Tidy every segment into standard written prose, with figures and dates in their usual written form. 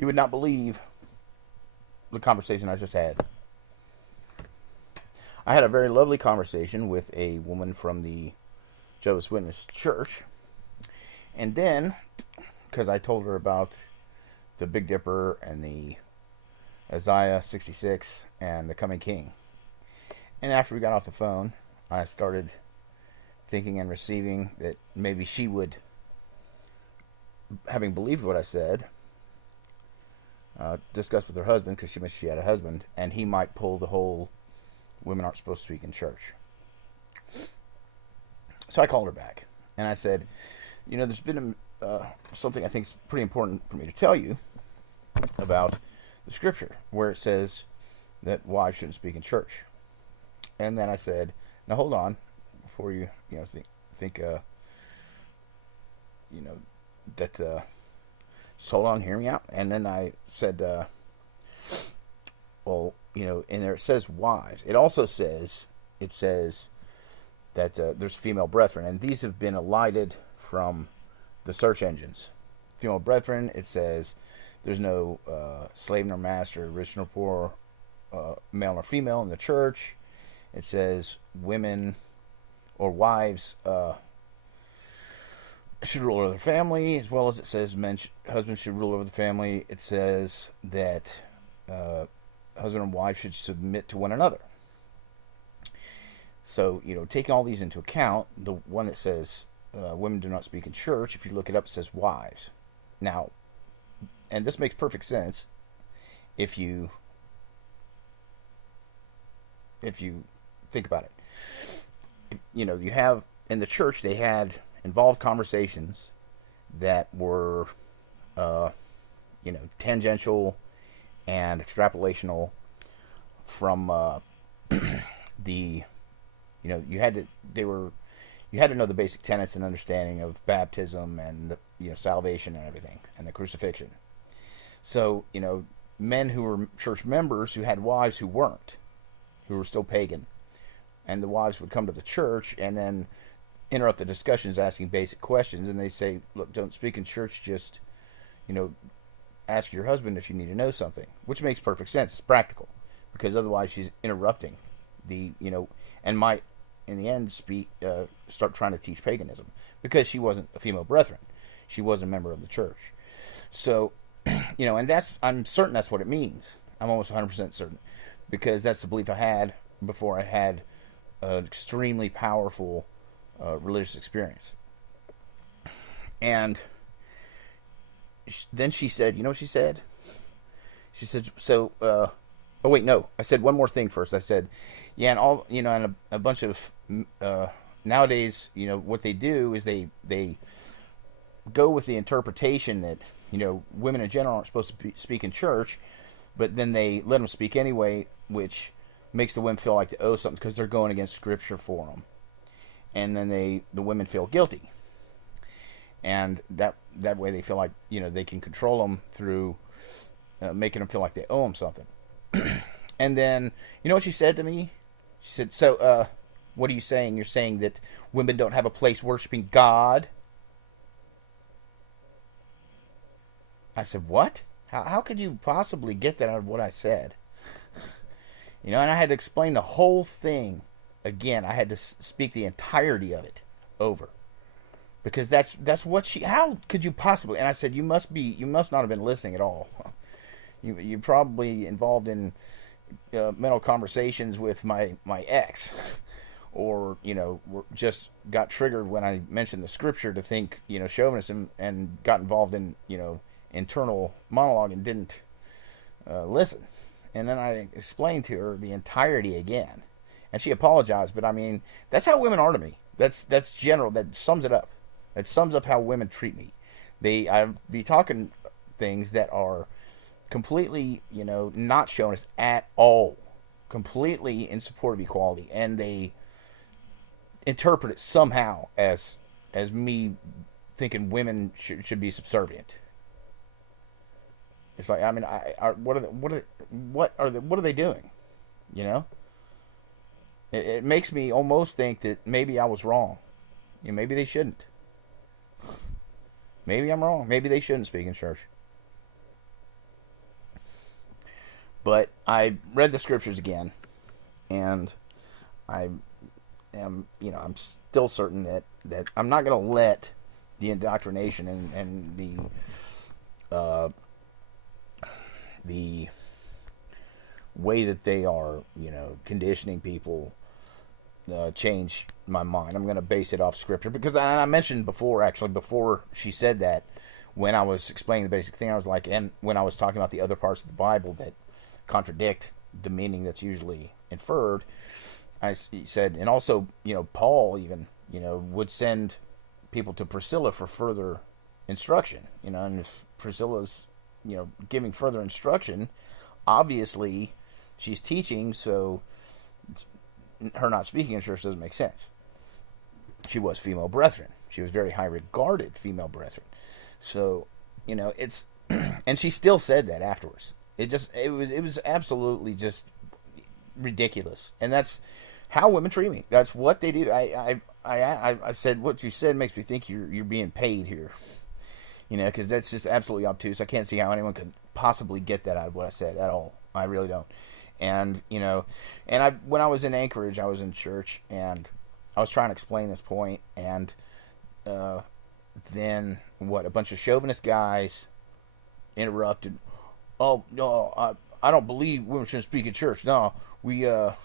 You would not believe the conversation I just had. I had a very lovely conversation with a woman from the Jehovah's Witness church. And then, because I told her about the Big Dipper and the Isaiah 66 and the Coming King. And after we got off the phone, I started thinking and receiving that maybe she would, having believed what I said, discuss with her husband, because she mentioned she had a husband, and he might pull the whole women aren't supposed to speak in church. So I called her back, and I said, there's been something I think is pretty important for me to tell you about the scripture, where it says that wives shouldn't speak in church. And then I said, now hold on, before you think that just hold on, hear me out. And then I said, in there it says wives. It also says that there's female brethren, and these have been elided from the search engines. Female brethren, it says there's no slave nor master, rich nor poor, male nor female in the church. It says women or wives should rule over their family, as well as it says husbands should rule over the family. It says that husband and wife should submit to one another. So, taking all these into account, the one that says women do not speak in church, if you look it up, it says wives. Now, and this makes perfect sense if you think about it. You have, in the church, they had involved conversations that were, tangential and extrapolational from you had to know the basic tenets and understanding of baptism and the salvation and everything, and the crucifixion. So men who were church members who had wives who weren't, who were still pagan, and the wives would come to the church and then interrupt the discussions asking basic questions, and they say, look, don't speak in church, just ask your husband if you need to know something, which makes perfect sense. It's practical, because otherwise she's interrupting and might in the end start trying to teach paganism, because she wasn't a female brethren, she was a member of the church. So and I'm certain that's what it means. I'm almost 100% certain, because that's the belief I had before I had an extremely powerful religious experience. And then she said, what she said? She said, so, oh wait, no. I said one more thing first. I said, yeah, and all, and a bunch of, nowadays, what they do is they go with the interpretation that, women in general aren't supposed to speak in church, but then they let them speak anyway, which makes the women feel like they owe something because they're going against scripture for them. And then the women feel guilty. And that way they feel like, they can control them through making them feel like they owe them something. And then, what she said to me? She said, so, what are you saying? You're saying that women don't have a place worshiping God? I said, what? How could you possibly get that out of what I said? And I had to explain the whole thing again. I had to speak the entirety of it over. Because that's what how could you possibly, and I said, you must not have been listening at all. You're probably involved in mental conversations with my ex, or just got triggered when I mentioned the scripture to think chauvinism, and got involved in internal monologue and didn't listen. And then I explained to her the entirety again, and she apologized. But I mean, that's how women are to me. That's general. That sums it up. That sums up how women treat me. I'd be talking things that are completely, not showing us at all, completely in support of equality, and they interpret it somehow as me thinking women should be subservient. It's like, I mean, what are they doing? It makes me almost think that maybe I was wrong. Maybe they shouldn't. Maybe I'm wrong. Maybe they shouldn't speak in church. But I read the scriptures again, and I am, I'm still certain that I'm not going to let the indoctrination and the way that they are, conditioning people change my mind. I'm going to base it off scripture because I mentioned before, actually, before she said that, when I was explaining the basic thing, I was like, and when I was talking about the other parts of the Bible that contradict the meaning that's usually inferred, I said, and also, Paul even, would send people to Priscilla for further instruction, and if Priscilla's, giving further instruction, obviously she's teaching, so her not speaking in church doesn't make sense. She was female brethren. She was very high regarded female brethren. So, it's, and she still said that afterwards. It was absolutely just ridiculous. And that's how women treat me. That's what they do. I said, what you said makes me think you're being paid here. Because that's just absolutely obtuse. I can't see how anyone could possibly get that out of what I said at all. I really don't. And, when I was in Anchorage, I was in church, and I was trying to explain this point, and then, a bunch of chauvinist guys interrupted. Oh, no, I don't believe women shouldn't speak in church. No, what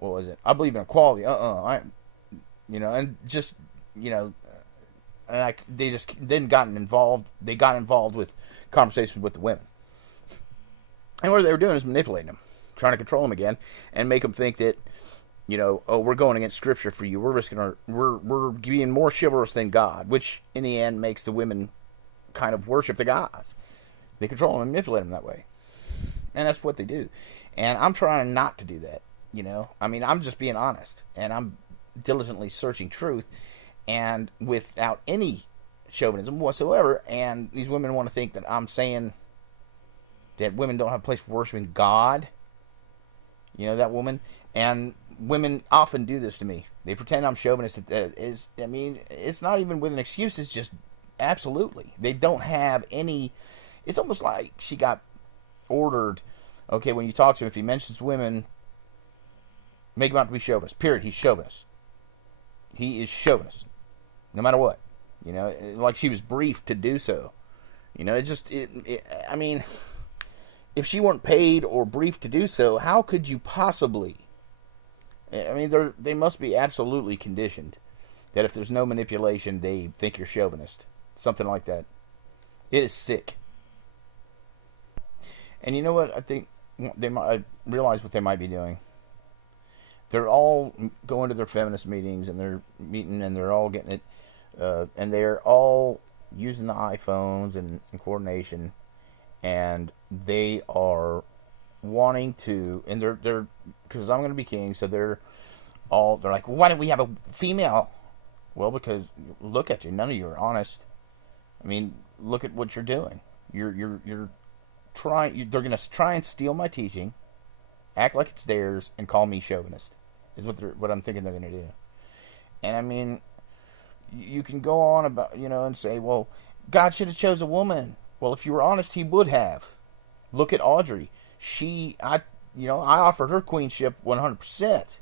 was it? I believe in equality. And just, and they just then got involved. They got involved with conversations with the women. And what they were doing is manipulating them, trying to control them again, and make them think that, we're going against Scripture for you. We're risking we're being more chivalrous than God, which in the end makes the women kind of worship the God. They control them and manipulate them that way, and that's what they do. And I'm trying not to do that. I'm just being honest, and I'm diligently searching truth, and without any chauvinism whatsoever. And these women want to think that I'm saying that women don't have a place for worshiping God. That woman. And women often do this to me. They pretend I'm chauvinist. It's not even with an excuse. It's just absolutely. They don't have any. It's almost like she got ordered. Okay, when you talk to him, if he mentions women, make him out to be chauvinist. Period. He's chauvinist. He is chauvinist. No matter what. Like she was briefed to do so. If she weren't paid or briefed to do so, how could you possibly? They must be absolutely conditioned that if there's no manipulation, they think you're chauvinist. Something like that. It is sick. And you know what? I think I realize what they might be doing. They're all going to their feminist meetings, and they're meeting, and they're all getting it, and they're all using the iPhones and coordination, and they are wanting to, and they're because I'm going to be king, so they're like, well, why don't we have a female? Well, because look at you, none of you are honest. Look at what you're doing. You're trying. They're going to try and steal my teaching, act like it's theirs, and call me chauvinist. Is what I'm thinking they're going to do. And you can go on about and say, well, God should have chose a woman. Well, if you were honest, He would have. Look at Audrey. I offered her queenship 100%,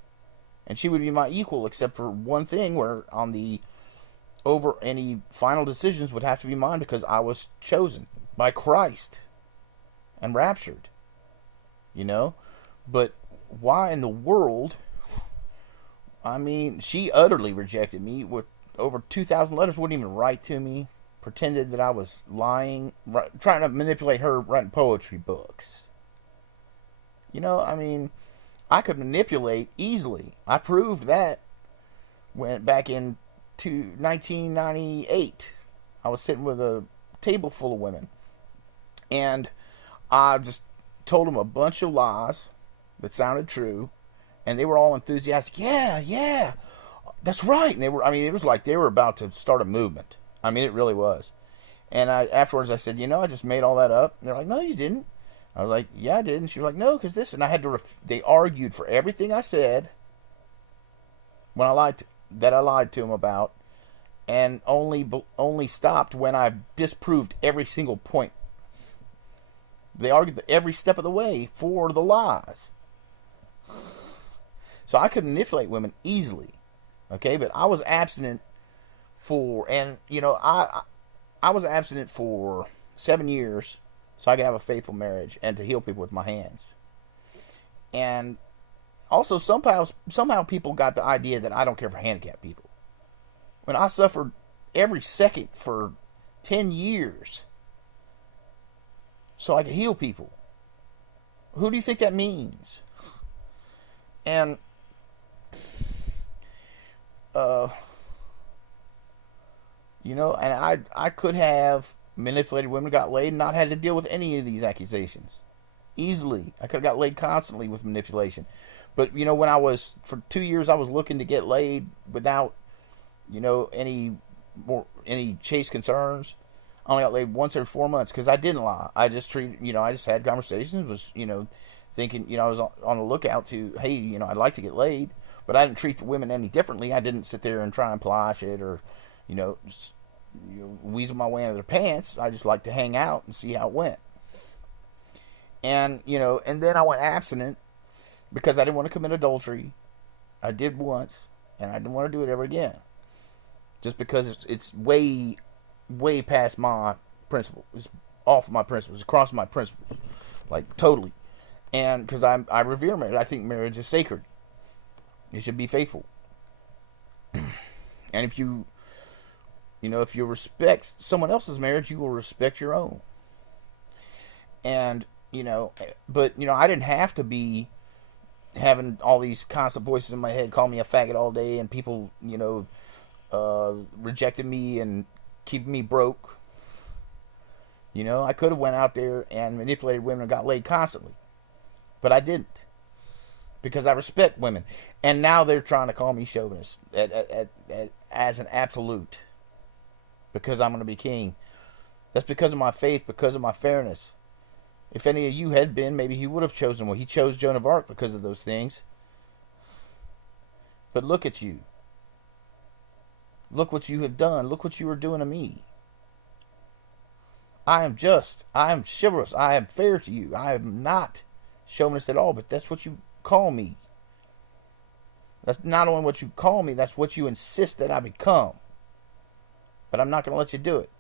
and she would be my equal, except for one thing, where on the over any final decisions would have to be mine because I was chosen by Christ and raptured. But why in the world? She utterly rejected me with over 2,000 letters. Wouldn't even write to me. Pretended that I was lying, trying to manipulate her writing poetry books. I could manipulate easily. I proved that back in 1998. I was sitting with a table full of women, and I just told them a bunch of lies that sounded true, and they were all enthusiastic. Yeah, that's right. And they were. It was like they were about to start a movement. It really was. And afterwards I said, I just made all that up. And they're like, no, you didn't. I was like, yeah, I did. And she was like, no, because this. And I had to. They argued for everything I said when I lied to them about, and only stopped when I disproved every single point. They argued every step of the way for the lies. So I could manipulate women easily, okay? But I was abstinent for, and I was abstinent for 7 years so I could have a faithful marriage and to heal people with my hands. And also somehow people got the idea that I don't care for handicapped people. When I suffered every second for 10 years so I could heal people. Who do you think that means? And and I could have manipulated women, got laid, and not had to deal with any of these accusations. Easily. I could have got laid constantly with manipulation. But, when for 2 years, I was looking to get laid without, any chase concerns. I only got laid once every 4 months because I didn't lie. I just I just had conversations, was, thinking, I was on the lookout to, hey, I'd like to get laid. But I didn't treat the women any differently. I didn't sit there and try and polish it or, weasel my way into their pants. I just like to hang out and see how it went. And, and then I went abstinent because I didn't want to commit adultery. I did once, and I didn't want to do it ever again. Just because it's way, way past my principle. It's off my principles. It's across my principles. Like, totally. And because I revere marriage. I think marriage is sacred. You should be faithful. And if you respect someone else's marriage, you will respect your own. And, but, I didn't have to be having all these constant voices in my head calling me a faggot all day and people, rejecting me and keeping me broke. I could have went out there and manipulated women and got laid constantly. But I didn't. Because I respect women. And now they're trying to call me chauvinist as an absolute. Because I'm going to be king. That's because of my faith, because of my fairness. If any of you had been, maybe he would have chosen one. He chose Joan of Arc because of those things. But look at you. Look what you have done. Look what you are doing to me. I am just. I am chivalrous. I am fair to you. I am not chauvinist at all, but that's what you call me. That's not only what you call me, that's what you insist that I become. But I'm not going to let you do it.